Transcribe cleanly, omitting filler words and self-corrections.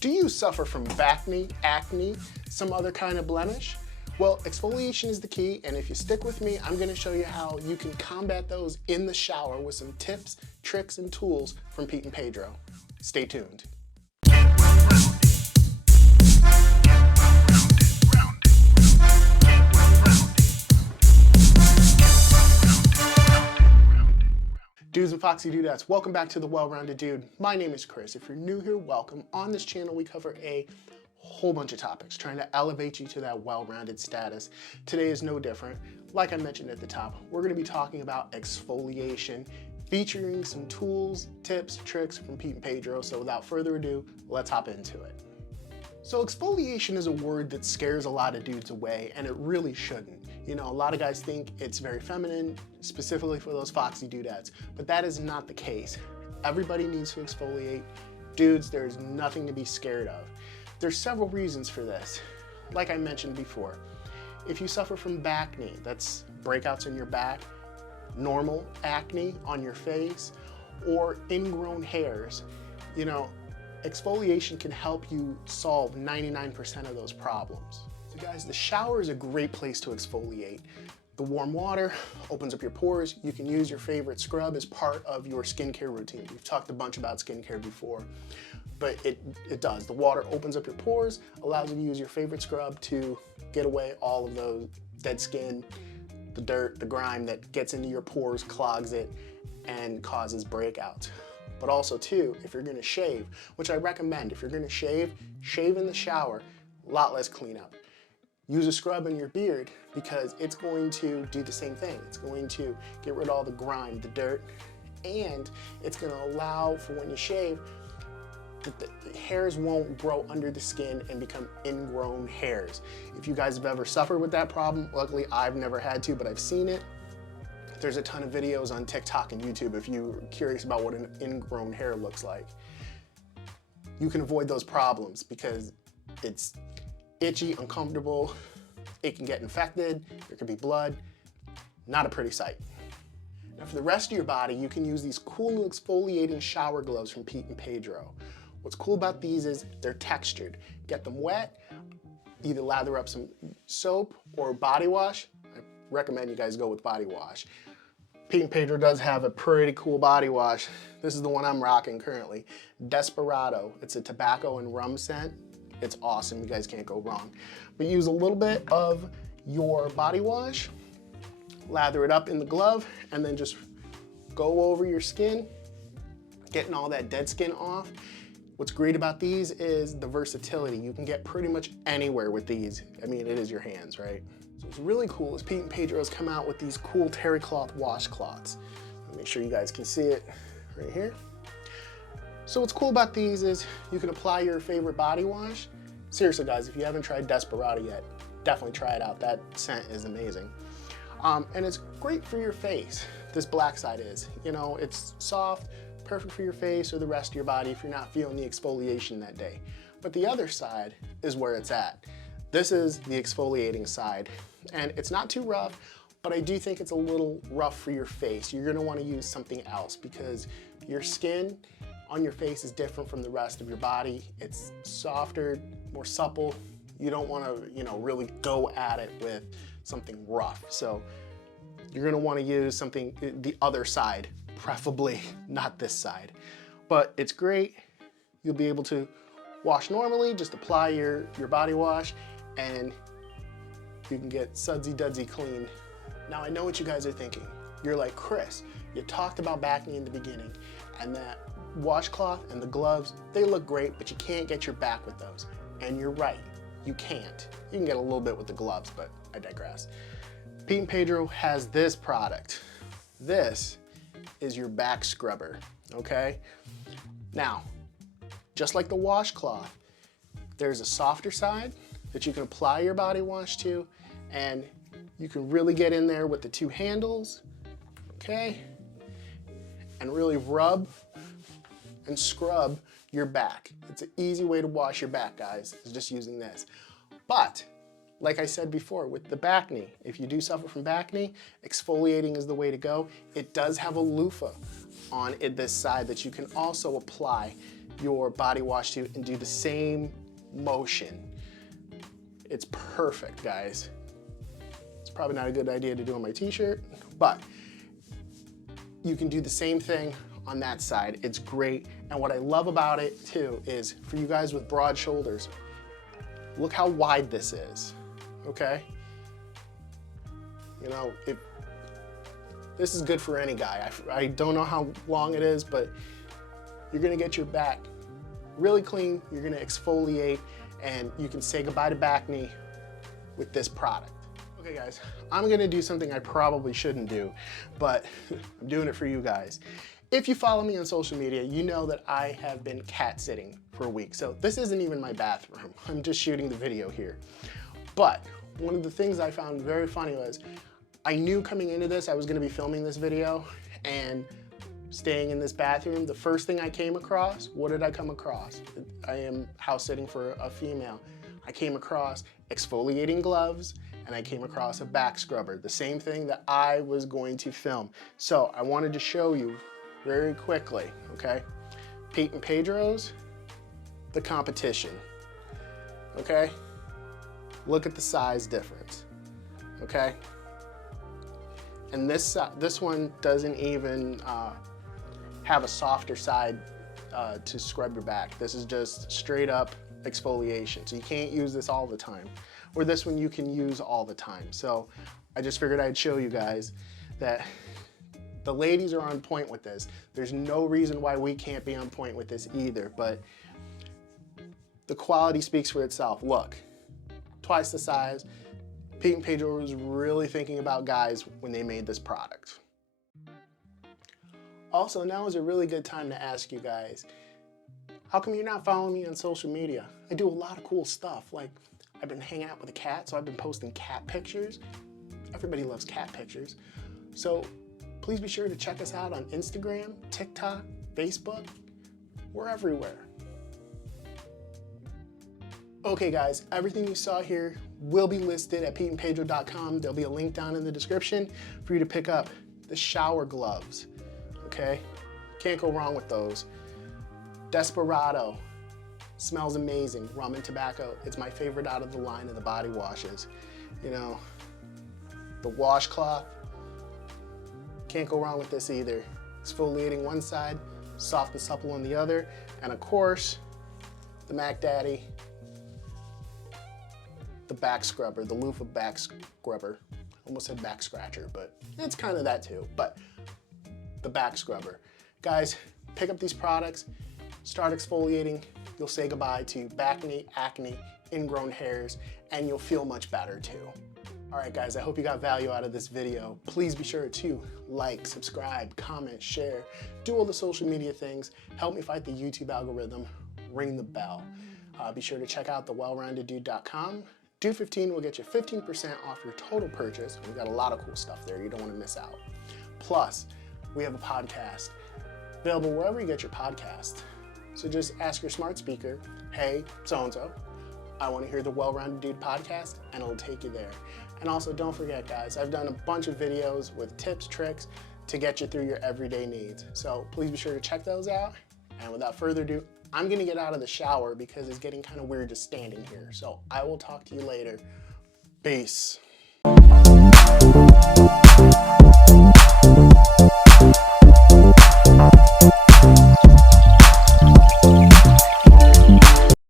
Do you suffer from bacne, acne, some other kind of blemish? Well, exfoliation is the key, and if you stick with me, I'm gonna show you how you can combat those in the shower with some tips, tricks, and tools from Pete and Pedro. Stay tuned. Dudes and Foxy Dudettes, welcome back to The Well-Rounded Dude. My name is Chris. If you're new here, welcome. On this channel, we cover a whole bunch of topics, trying to elevate you to that well-rounded status. Today is no different. Like I mentioned at the top, we're gonna be talking about exfoliation, featuring some tools, tips, tricks from Pete and Pedro. So without further ado, let's hop into it. So exfoliation is a word that scares a lot of dudes away, and it really shouldn't. You know, a lot of guys think it's very feminine, specifically for those foxy dudettes, but that is not the case. Everybody needs to exfoliate. Dudes, there's nothing to be scared of. There's several reasons for this. Like I mentioned before, if you suffer from bacne, that's breakouts in your back, normal acne on your face, or ingrown hairs, you know, exfoliation can help you solve 99% of those problems. So guys, the shower is a great place to exfoliate. The warm water opens up your pores. You can use your favorite scrub as part of your skincare routine. We've talked a bunch about skincare before, but it does. The water opens up your pores, allows you to use your favorite scrub to get away all of those dead skin, the dirt, the grime that gets into your pores, clogs it, and causes breakouts. But also too, if you're gonna shave, which I recommend, if you're gonna shave in the shower, a lot less cleanup. Use a scrub in your beard because it's going to do the same thing. It's going to get rid of all the grime, the dirt, and it's gonna allow for when you shave, that the hairs won't grow under the skin and become ingrown hairs. If you guys have ever suffered with that problem, luckily I've never had to, but I've seen it. There's a ton of videos on TikTok and YouTube if you're curious about what an ingrown hair looks like. You can avoid those problems because it's itchy, uncomfortable, it can get infected, there could be blood, not a pretty sight. Now for the rest of your body, you can use these cool new exfoliating shower gloves from Pete and Pedro. What's cool about these is they're textured. Get them wet, either lather up some soap or body wash. I recommend you guys go with body wash. Pete and Pedro does have a pretty cool body wash. This is the one I'm rocking currently. Desperado, it's a tobacco and rum scent. It's awesome, you guys can't go wrong. But use a little bit of your body wash, lather it up in the glove, and then just go over your skin, getting all that dead skin off. What's great about these is the versatility. You can get pretty much anywhere with these. I mean, it is your hands, right? So what's really cool is Pete and Pedro has come out with these cool terry cloth washcloths. Make sure you guys can see it right here. So what's cool about these is you can apply your favorite body wash. Seriously guys, if you haven't tried Desperado yet, definitely try it out. That scent is amazing. And it's great for your face. This black side is, you know, it's soft, perfect for your face or the rest of your body if you're not feeling the exfoliation that day. But the other side is where it's at. This is the exfoliating side, and it's not too rough, but I do think it's a little rough for your face. You're gonna wanna use something else because your skin on your face is different from the rest of your body. It's softer, more supple. You don't wanna, you know, really go at it with something rough. So you're gonna wanna use something, the other side, preferably not this side. But it's great. You'll be able to wash normally, just apply your body wash, and you can get sudsy-dudsy clean. Now I know what you guys are thinking. You're like, Chris, you talked about bacne in the beginning, and that washcloth and the gloves, they look great, but you can't get your back with those. And you're right, you can't. You can get a little bit with the gloves, but I digress. Pete and Pedro has this product. This is your back scrubber, okay? Now, just like the washcloth, there's a softer side that you can apply your body wash to, and you can really get in there with the two handles, okay? And really rub and scrub your back. It's an easy way to wash your back, guys, is just using this. But, like I said before, with the bacne, if you do suffer from bacne, exfoliating is the way to go. It does have a loofah on this side that you can also apply your body wash to and do the same motion. It's perfect, guys. It's probably not a good idea to do on my t-shirt, but you can do the same thing on that side. It's great. And what I love about it too is for you guys with broad shoulders, look how wide this is, okay? You know, this is good for any guy. I don't know how long it is, but you're gonna get your back really clean, you're gonna exfoliate, and you can say goodbye to bacne with this product. Okay guys, I'm gonna do something I probably shouldn't do, but I'm doing it for you guys. If you follow me on social media, you know that I have been cat sitting for a week. So this isn't even my bathroom. I'm just shooting the video here. But one of the things I found very funny was, I knew coming into this, I was gonna be filming this video and staying in this bathroom. The first thing I came across, what did I come across? I am house sitting for a female. I came across exfoliating gloves, and I came across a back scrubber, the same thing that I was going to film. So I wanted to show you very quickly, okay? Pete and Pedro's, the competition, okay? Look at the size difference, okay? And this one doesn't even have a softer side to scrub your back. This is just straight up exfoliation. So you can't use this all the time. Or this one you can use all the time. So I just figured I'd show you guys that the ladies are on point with this. There's no reason why we can't be on point with this either, but the quality speaks for itself. Look, twice the size. Pete and Pedro was really thinking about guys when they made this product. Also, now is a really good time to ask you guys, how come you're not following me on social media? I do a lot of cool stuff. Like, I've been hanging out with a cat, so I've been posting cat pictures. Everybody loves cat pictures. So please be sure to check us out on Instagram, TikTok, Facebook. We're everywhere. Okay guys, everything you saw here will be listed at peteandpedro.com. There'll be a link down in the description for you to pick up the shower gloves, okay? Can't go wrong with those. Desperado, smells amazing. Rum and tobacco, it's my favorite out of the line of the body washes. You know, the washcloth, can't go wrong with this either. Exfoliating one side, soft and supple on the other. And of course, the Mac Daddy, the back scrubber, the loofah back scrubber. Almost said back scratcher, but it's kind of that too. But the back scrubber. Guys, pick up these products, start exfoliating. You'll say goodbye to bacne, acne, ingrown hairs, and you'll feel much better too. All right guys, I hope you got value out of this video. Please be sure to like, subscribe, comment, share, do all the social media things. Help me fight the YouTube algorithm, ring the bell. Be sure to check out the wellroundeddude.com. Dude 15 will get you 15% off your total purchase. We've got a lot of cool stuff there. You don't want to miss out. Plus, we have a podcast available wherever you get your podcast. So just ask your smart speaker, hey, so-and-so, I want to hear the Well-Rounded Dude podcast, and it'll take you there. And also, don't forget, guys, I've done a bunch of videos with tips, tricks to get you through your everyday needs. So please be sure to check those out. And without further ado, I'm gonna get out of the shower because it's getting kind of weird just standing here. So I will talk to you later. Peace.